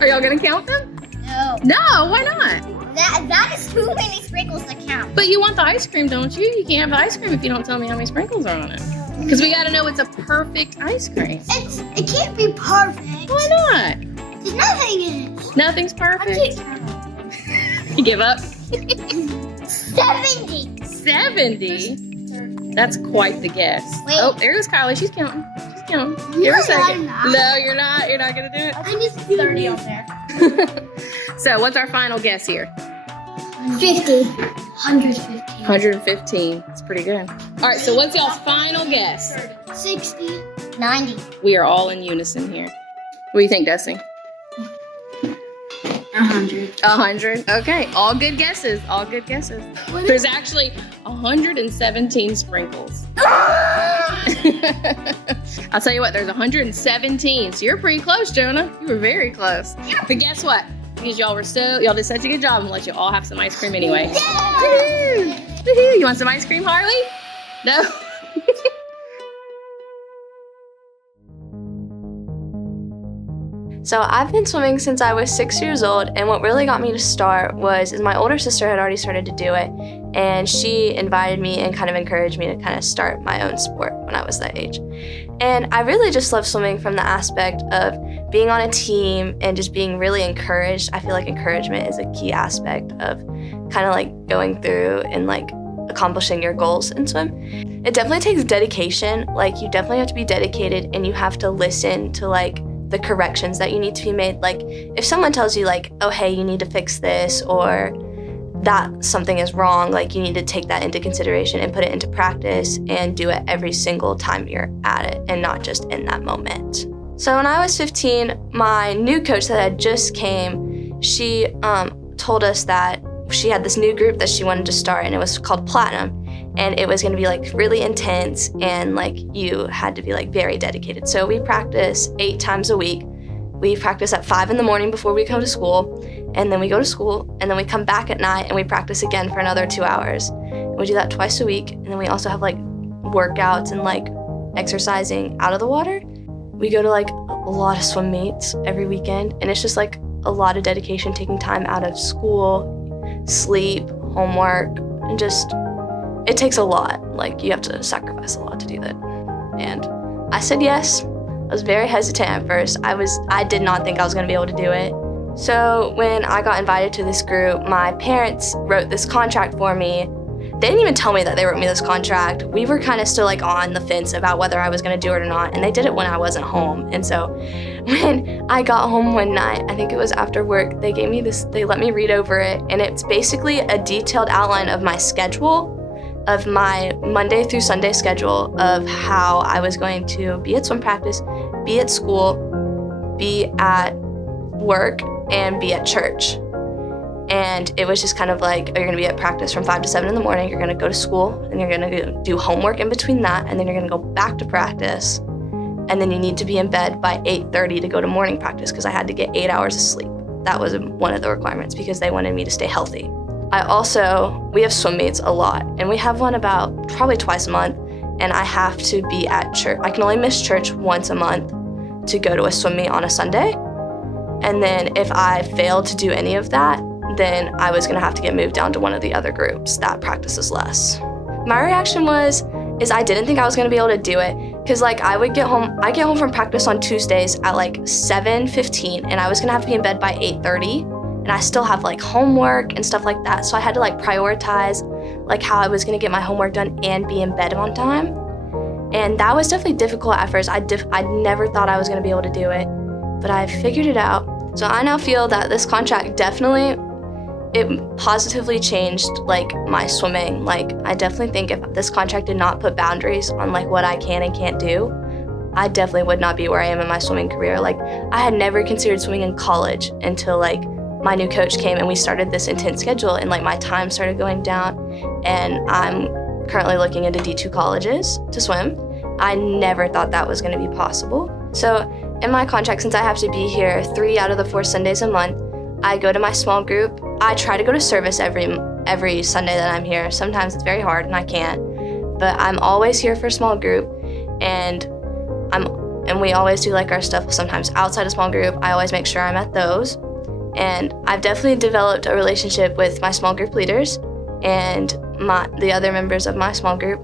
Are y'all gonna count them? No. No, why not? That is too many sprinkles to count. But you want the ice cream, don't you? You can't have the ice cream if you don't tell me how many sprinkles are on it. Because we gotta know it's a perfect ice cream. It can't be perfect. Why not? There's nothing in it. Nothing's perfect. You give up? 70. 70? That's quite the guess. Wait. Oh, there goes Kylie. She's counting. She's counting. Give her a second. No, you're not. You're not gonna do it. I just 30 on there. So what's our final guess here? 50. 150. 115. That's pretty good. All right, so what's y'all's final guess? 60. 90. We are all in unison here. What do you think, Dusty? 100. 100. Okay, all good guesses. All good guesses. There's actually 117 sprinkles. I'll tell you what, there's 117. So you're pretty close, Jonah. You were very close. But guess what? Because y'all did such a good job, I'm gonna let you all have some ice cream anyway. Woohoo! Woohoo! You want some ice cream, Harley? No? So I've been swimming since I was 6 years old, and what really got me to start was my older sister had already started to do it, and she invited me and kind of encouraged me to kind of start my own sport when I was that age. And I really just love swimming from the aspect of being on a team and just being really encouraged. I feel like encouragement is a key aspect of kind of like going through and like accomplishing your goals in swim. It definitely takes dedication. Like, you definitely have to be dedicated, and you have to listen to like the corrections that you need to be made. Like, if someone tells you like, oh, hey, you need to fix this, or that something is wrong, like you need to take that into consideration and put it into practice and do it every single time you're at it and not just in that moment. So when I was 15, my new coach that had just came, she told us that she had this new group that she wanted to start, and it was called Platinum. And it was gonna be like really intense, and like you had to be like very dedicated. So we practice 8 times a week. We practice at 5 in the morning before we come to school, and then we go to school, and then we come back at night and we practice again for another 2 hours. And we do that twice a week. And then we also have like workouts and like exercising out of the water. We go to like a lot of swim meets every weekend, and it's just like a lot of dedication, taking time out of school, sleep, homework, and just, it takes a lot. Like, you have to sacrifice a lot to do that. And I said yes. I was very hesitant at first. I did not think I was gonna be able to do it. So when I got invited to this group, my parents wrote this contract for me. They didn't even tell me that they wrote me this contract. We were kind of still like on the fence about whether I was gonna do it or not, and they did it when I wasn't home. And so when I got home one night, I think it was after work, they gave me this, they let me read over it, and it's basically a detailed outline of my schedule, of my Monday through Sunday schedule, of how I was going to be at swim practice, be at school, be at work, and be at church. And it was just kind of like, you're gonna be at practice from 5 to 7 in the morning, you're gonna go to school, and you're gonna do homework in between that, and then you're gonna go back to practice. And then you need to be in bed by 8:30 to go to morning practice, because I had to get 8 hours of sleep. That was one of the requirements, because they wanted me to stay healthy. We have swim meets a lot, and we have one about probably twice a month, and I have to be at church. I can only miss church once a month to go to a swim meet on a Sunday. And then if I failed to do any of that, then I was gonna have to get moved down to one of the other groups that practices less. My reaction is I didn't think I was gonna be able to do it, because like I get home from practice on Tuesdays at like 7:15, and I was gonna have to be in bed by 8:30, and I still have like homework and stuff like that. So I had to like prioritize like how I was gonna get my homework done and be in bed on time. And that was definitely difficult at first. I never thought I was gonna be able to do it, but I figured it out. So I now feel that this contract it positively changed like my swimming. Like I definitely think if this contract did not put boundaries on like what I can and can't do, I definitely would not be where I am in my swimming career. Like I had never considered swimming in college until like my new coach came and we started this intense schedule, and like my time started going down, and I'm currently looking into D2 colleges to swim. I never thought that was going to be possible. So in my contract, since I have to be here 3 out of the 4 Sundays a month, I go to my small group. I try to go to service every Sunday that I'm here. Sometimes it's very hard and I can't, but I'm always here for small group, and we always do like our stuff sometimes outside of small group. I always make sure I'm at those. And I've definitely developed a relationship with my small group leaders and the other members of my small group.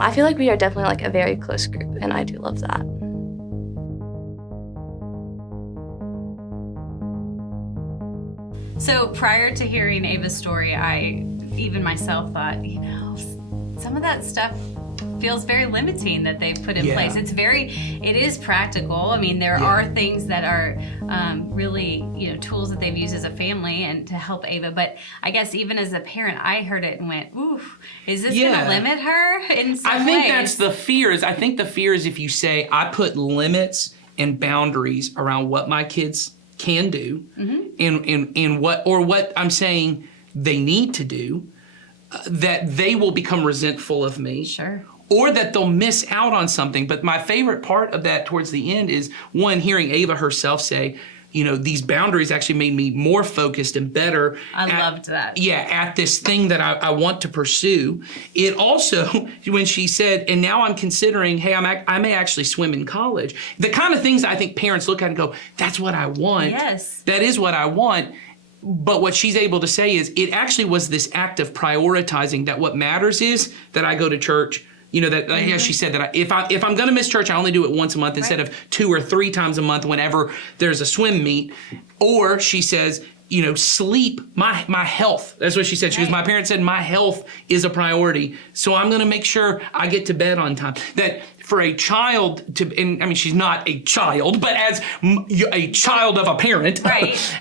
I feel like we are definitely like a very close group, and I do love that. So prior to hearing Ava's story, I even myself thought, some of that stuff feels very limiting that they've put in place. It is practical. I mean, there are things that are really, tools that they've used as a family and to help Ava. But I guess even as a parent, I heard it and went, oof, is this going to limit her in some ways? I think that's the fear. I think the fear is if you say, I put limits and boundaries around what my kids can do, and what I'm saying they need to do, that they will become resentful of me. Sure. Or that they'll miss out on something. But my favorite part of that towards the end is, one, hearing Ava herself say, these boundaries actually made me more focused and better. I loved that. Yeah, at this thing that I want to pursue. It also, when she said, and now I'm considering, hey, I may actually swim in college. The kind of things I think parents look at and go, that's what I want. Yes. That is what I want. But what she's able to say is, it actually was this act of prioritizing that what matters is that I go to church. As she said, that if I'm going to miss church, I only do it once a month instead of 2 or 3 times a month whenever there's a swim meet. Or she says, sleep, my health. That's what she said. She goes, my parents said my health is a priority, so I'm going to make sure I get to bed on time. That for a child she's not a child, but as a child of a parent,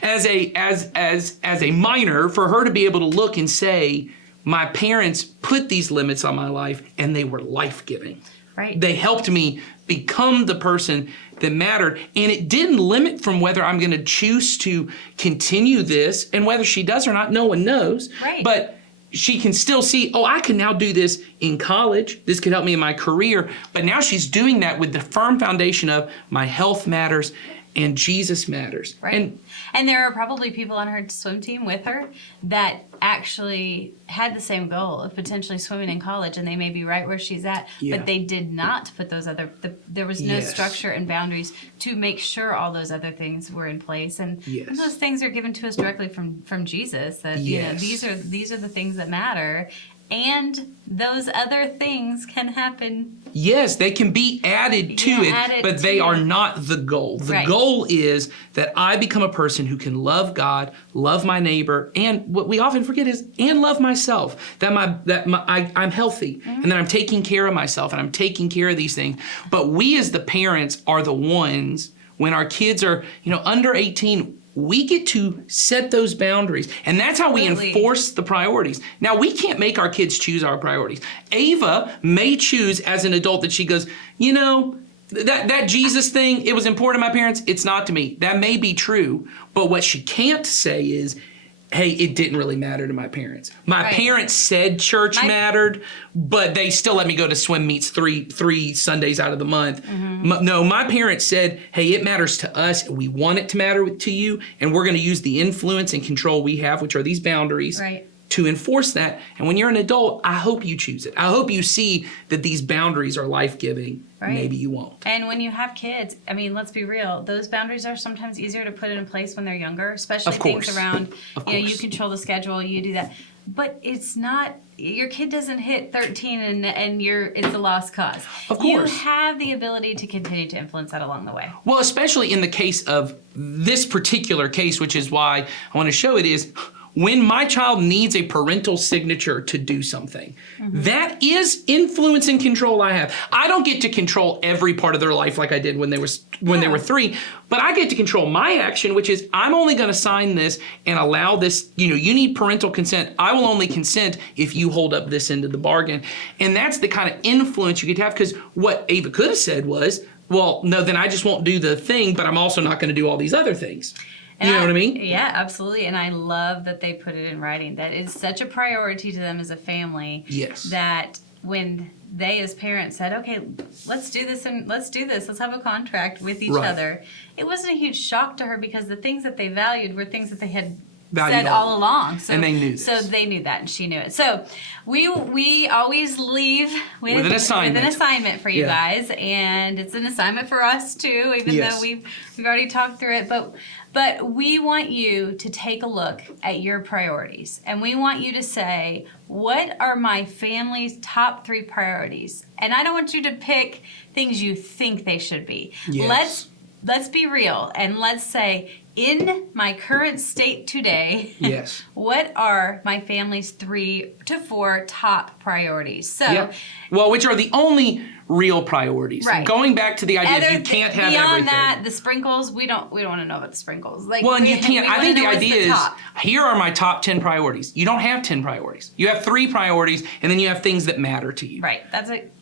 as a minor, for her to be able to look and say, my parents put these limits on my life, and they were life-giving. Right. They helped me become the person that mattered. And it didn't limit from whether I'm going to choose to continue this, and whether she does or not, no one knows. Right. But she can still see, I can now do this in college. This could help me in my career. But now she's doing that with the firm foundation of my health matters and Jesus matters. Right. And there are probably people on her swim team with her that actually had the same goal of potentially swimming in college, and they may be right where she's at, but they did not put those there was no structure and boundaries to make sure all those other things were in place. And those things are given to us directly from Jesus, that these are the things that matter. And those other things can happen. Yes, they can be added to it, but they are not the goal. The goal is that I become a person who can love God, love my neighbor, and what we often forget is, and love myself. I'm healthy, and that I'm taking care of myself, and I'm taking care of these things. But we as the parents are the ones, when our kids are, under 18, we get to set those boundaries. And that's how we enforce the priorities. Now, we can't make our kids choose our priorities. Ava may choose as an adult that she goes, that Jesus thing, it was important to my parents, it's not to me. That may be true. But what she can't say is, hey, it didn't really matter to my parents. My Right. parents said church mattered, but they still let me go to swim meets three Sundays out of the month. No, my parents said, hey, it matters to us. We want it to matter to you, and we're going to use the influence and control we have, which are these boundaries, Right. to enforce that. And when you're an adult, I hope you choose it. I hope you see that these boundaries are life-giving. Right. Maybe you won't. And when you have kids, I mean, let's be real, those boundaries are sometimes easier to put in place when they're younger, especially Of things course. around, Of you course. control the schedule, you do that. But it's not, your kid doesn't hit 13 and it's a lost cause. Of course. You have the ability to continue to influence that along the way. Well, especially in the case of this particular case, which is why I want to show it, is when my child needs a parental signature to do something, that is influence and control I have. I don't get to control every part of their life like I did when they were 3, but I get to control my action, which is I'm only going to sign this and allow this, you need parental consent. I will only consent if you hold up this end of the bargain. And that's the kind of influence you could have, because what Ava could have said was, well, no, then I just won't do the thing, but I'm also not going to do all these other things. And You know what I mean? Yeah, absolutely. And I love that they put it in writing. That is such a priority to them as a family. Yes. That when they as parents said, okay, let's do this and let's have a contract with each Right. other. It wasn't a huge shock to her because the things that they valued were things that they had Valued said all along. So, and they knew So this. they knew that and she knew it. So we always leave with an assignment. With an assignment for you Yeah. guys. And it's an assignment for us too, even Yes. though we've already talked through it. But we want you to take a look at your priorities. And we want you to say, what are my family's top 3 priorities? And I don't want you to pick things you think they should be. Yes. Let's be real and let's say, in my current state today, Yes. what are my family's 3 to 4 top priorities? So Yeah. Well, which are the only real priorities. Right. Going back to the idea that you other- can't have beyond everything. that, the sprinkles, we don't want to know about the sprinkles. Like, Well, and you we can't. I wanna think the know what's idea is top. here are my top 10 priorities. You don't have 10 priorities. You have 3 priorities, and then you have things that matter to you. Right. That's it.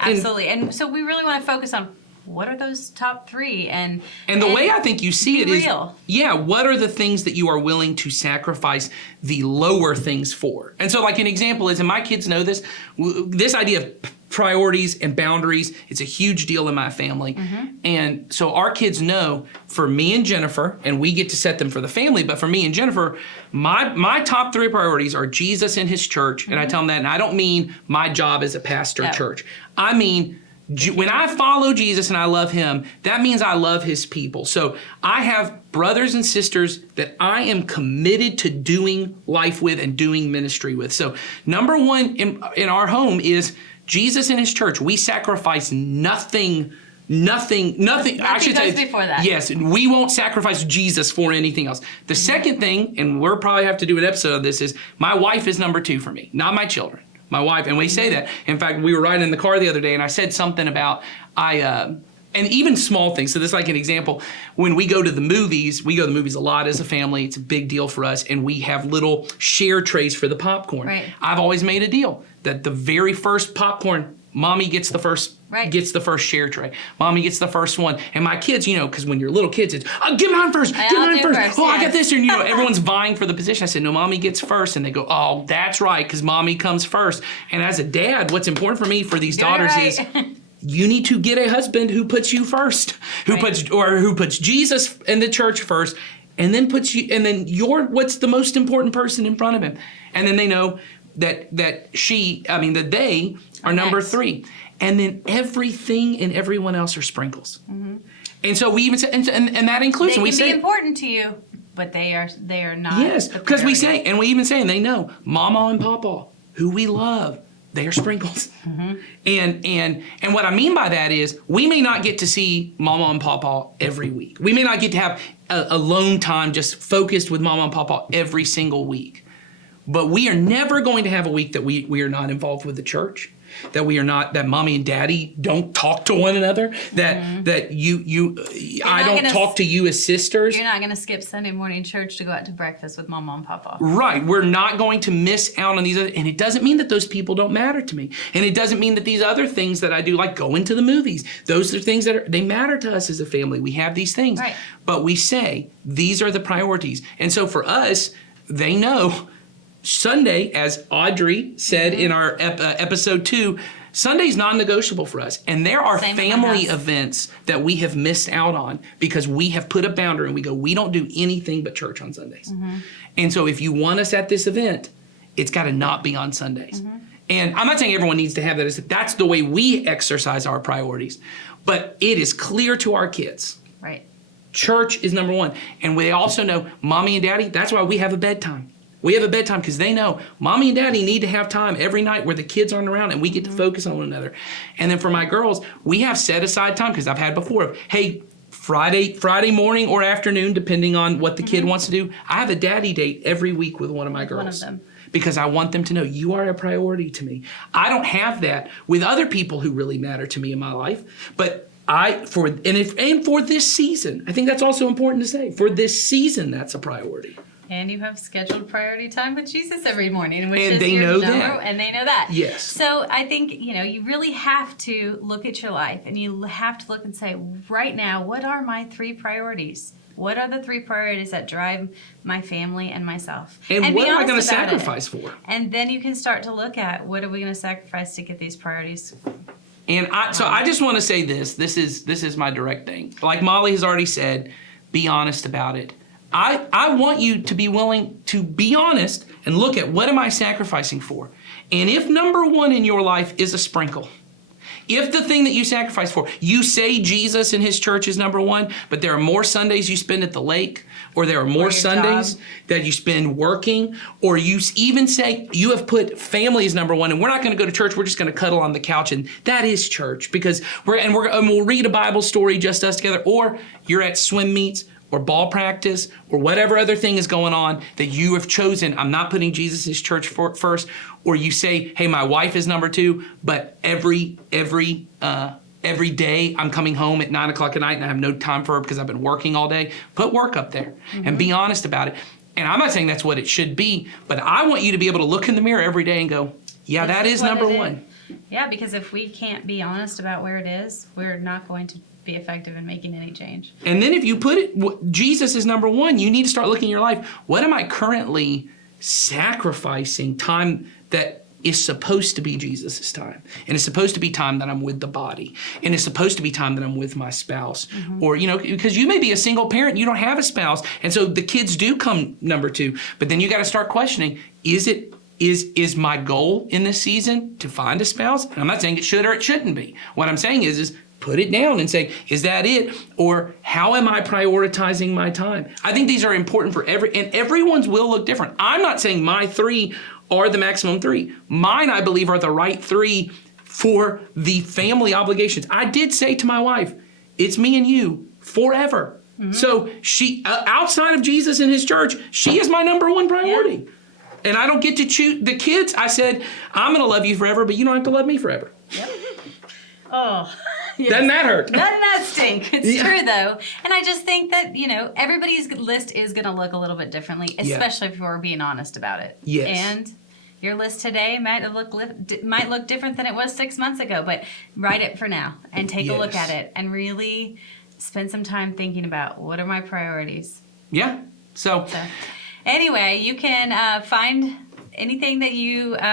Absolutely. And so we really want to focus on what are those top 3 and the way I think you see it be is, real. yeah, what are the things that you are willing to sacrifice the lower things for? And so, like, an example is, and my kids know this, this idea of priorities and boundaries, it's a huge deal in my family. And so our kids know, for me and Jennifer, and we get to set them for the family, but for me and Jennifer, my top 3 priorities are Jesus and his church. And I tell them that, and I don't mean my job as a pastor No. church. I mean, when I follow Jesus and I love him, that means I love his people. So I have brothers and sisters that I am committed to doing life with and doing ministry with. So number 1 in our home is Jesus and his church. We sacrifice nothing. I should goes say, before that. yes, we won't sacrifice Jesus for anything else. The second thing, and we'll probably have to do an episode of this, is my wife is number 2 for me, not my children. My wife, and we say that. In fact, we were riding in the car the other day, and I said something about and even small things. So this is like an example. When we go to the movies, we go to the movies a lot as a family. It's a big deal for us, and we have little share trays for the popcorn. Right. I've always made a deal that the very first popcorn, Mommy gets the first share tray. Mommy gets the first one. And my kids, because when you're little kids, it's, get mine first, get I'll mine do first. first, Oh, I got yes. this. And, everyone's vying for the position. I said, no, Mommy gets first. And they go, oh, that's right, because Mommy comes first. And as a dad, what's important for me for these daughters is, you need to get a husband who puts you first, who puts Jesus and the church first, and then you're what's the most important person in front of him. And then they know that they are number next. 3. And then everything and everyone else are sprinkles. And so we even say, and that includes, They and we can say, be important to you, but they are not. yes, the because we priority. say, and we even say, and they know, Mama and Papa, who we love, they are sprinkles. And what I mean by that is, we may not get to see Mama and Papa every week. We may not get to have a alone time just focused with Mama and Papa every single week. But we are never going to have a week that we are not involved with the church, that Mommy and Daddy don't talk to one another, that I don't talk to you as sisters. You're not going to skip Sunday morning church to go out to breakfast with Mama and Papa. Right. We're not going to miss out on these other, and it doesn't mean that those people don't matter to me. And it doesn't mean that these other things that I do, like going to the movies, those are things they matter to us as a family. We have these things. Right. But we say, these are the priorities. And so for us, they know Sunday, as Audrey said in our episode 2, Sunday's non-negotiable for us. And there are family events that we have missed out on because we have put a boundary and we go, we don't do anything but church on Sundays. And so if you want us at this event, it's got to not be on Sundays. And I'm not saying everyone needs to have that. That's the way we exercise our priorities. But it is clear to our kids. Right. Church is number one. And we also know mommy and daddy, that's why we have a bedtime. We have a bedtime because they know mommy and daddy need to have time every night where the kids aren't around and we get to focus on one another. And then for my girls, we have set aside time because I've had before. Hey, Friday morning or afternoon, depending on what the kid wants to do, I have a daddy date every week with one of my girls. One of them. Because I want them to know you are a priority to me. I don't have that with other people who really matter to me in my life, but for this season, I think that's also important to say. For this season, that's a priority. And you have scheduled priority time with Jesus every morning, which And is they your know number, that. and they know that. Yes. So I think, you really have to look at your life, and you have to look and say, right now, what are my 3 priorities? What are the 3 priorities that drive my family and myself? And what be am I honest going to about it. sacrifice for? And then you can start to look at, what are we going to sacrifice to get these priorities? And I just want to say this is my direct thing. Like Molly has already said, be honest about it. I want you to be willing to be honest and look at what am I sacrificing for? And if number 1 in your life is a sprinkle, if the thing that you sacrifice for, you say Jesus and his church is number 1, but there are more Sundays you spend at the lake, or there are more Sundays that you spend working, or you even say you have put family as number 1, and we're not going to go to church, we're just going to cuddle on the couch, and that is church because we'll read a Bible story, just us together, or you're at swim meets, or ball practice, or whatever other thing is going on that you have chosen. I'm not putting Jesus' church first. Or you say, hey, my wife is number 2, but every day I'm coming home at 9 o'clock at night and I have no time for her because I've been working all day. Put work up there and be honest about it. And I'm not saying that's what it should be, but I want you to be able to look in the mirror every day and go, yeah, that is number 1. Yeah, because if we can't be honest about where it is, we're not going to be effective in making any change. And then if you put it, Jesus is number 1, you need to start looking at your life. What am I currently sacrificing time that is supposed to be Jesus' time? And it's supposed to be time that I'm with the body. And it's supposed to be time that I'm with my spouse. Or, because you may be a single parent, you don't have a spouse. And so the kids do come number 2. But then you got to start questioning, is my goal in this season to find a spouse? And I'm not saying it should or it shouldn't be. What I'm saying is put it down and say, is that it? Or how am I prioritizing my time? I think these are important for and everyone's will look different. I'm not saying my 3 are the maximum 3. Mine, I believe, are the right 3 for the family obligations. I did say to my wife, it's me and you forever. So she, outside of Jesus and his church, she is my number 1 priority. Yeah. And I don't get to choose the kids. I said, I'm going to love you forever, but you don't have to love me forever. Yep. Oh. Yes. Doesn't that hurt? Doesn't that stink? It's true, though. And I just think that, everybody's list is going to look a little bit differently, especially if we're being honest about it. Yes. And your list today might look different than it was 6 months ago, but write it for now and take a look at it and really spend some time thinking about what are my priorities. Yeah. So anyway, you can find anything that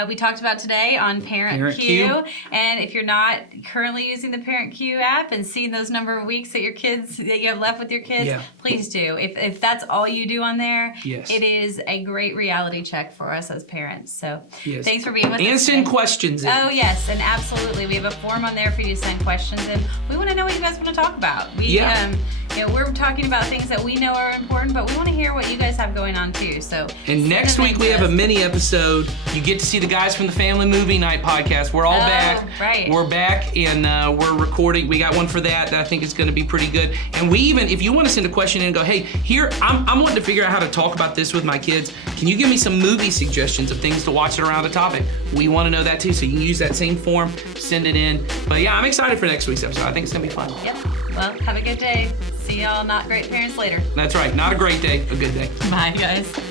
we talked about today on Parent Cue. And if you're not currently using the Parent Cue app and seeing those number of weeks that you have left with your kids, please do. If that's all you do on there, it is a great reality check for us as parents. So thanks for being with us. And send questions in. Oh, yes, and absolutely. We have a form on there for you to send questions in. We want to know what you guys want to talk about. We're talking about things that we know are important, but we want to hear what you guys have going on too. So, and next week we have a mini episode. You get to see the guys from the Family Movie Night podcast. We're all back. Right. We're back and we're recording. We got one for that I think is going to be pretty good. And we even, if you want to send a question in and go, hey, here, I'm wanting to figure out how to talk about this with my kids. Can you give me some movie suggestions of things to watch around the topic? We want to know that too. So you can use that same form, send it in. But yeah, I'm excited for next week's episode. I think it's going to be fun. Yep. Well, have a good day. See y'all not great parents later. That's right. Not a great day, a good day. Bye, guys.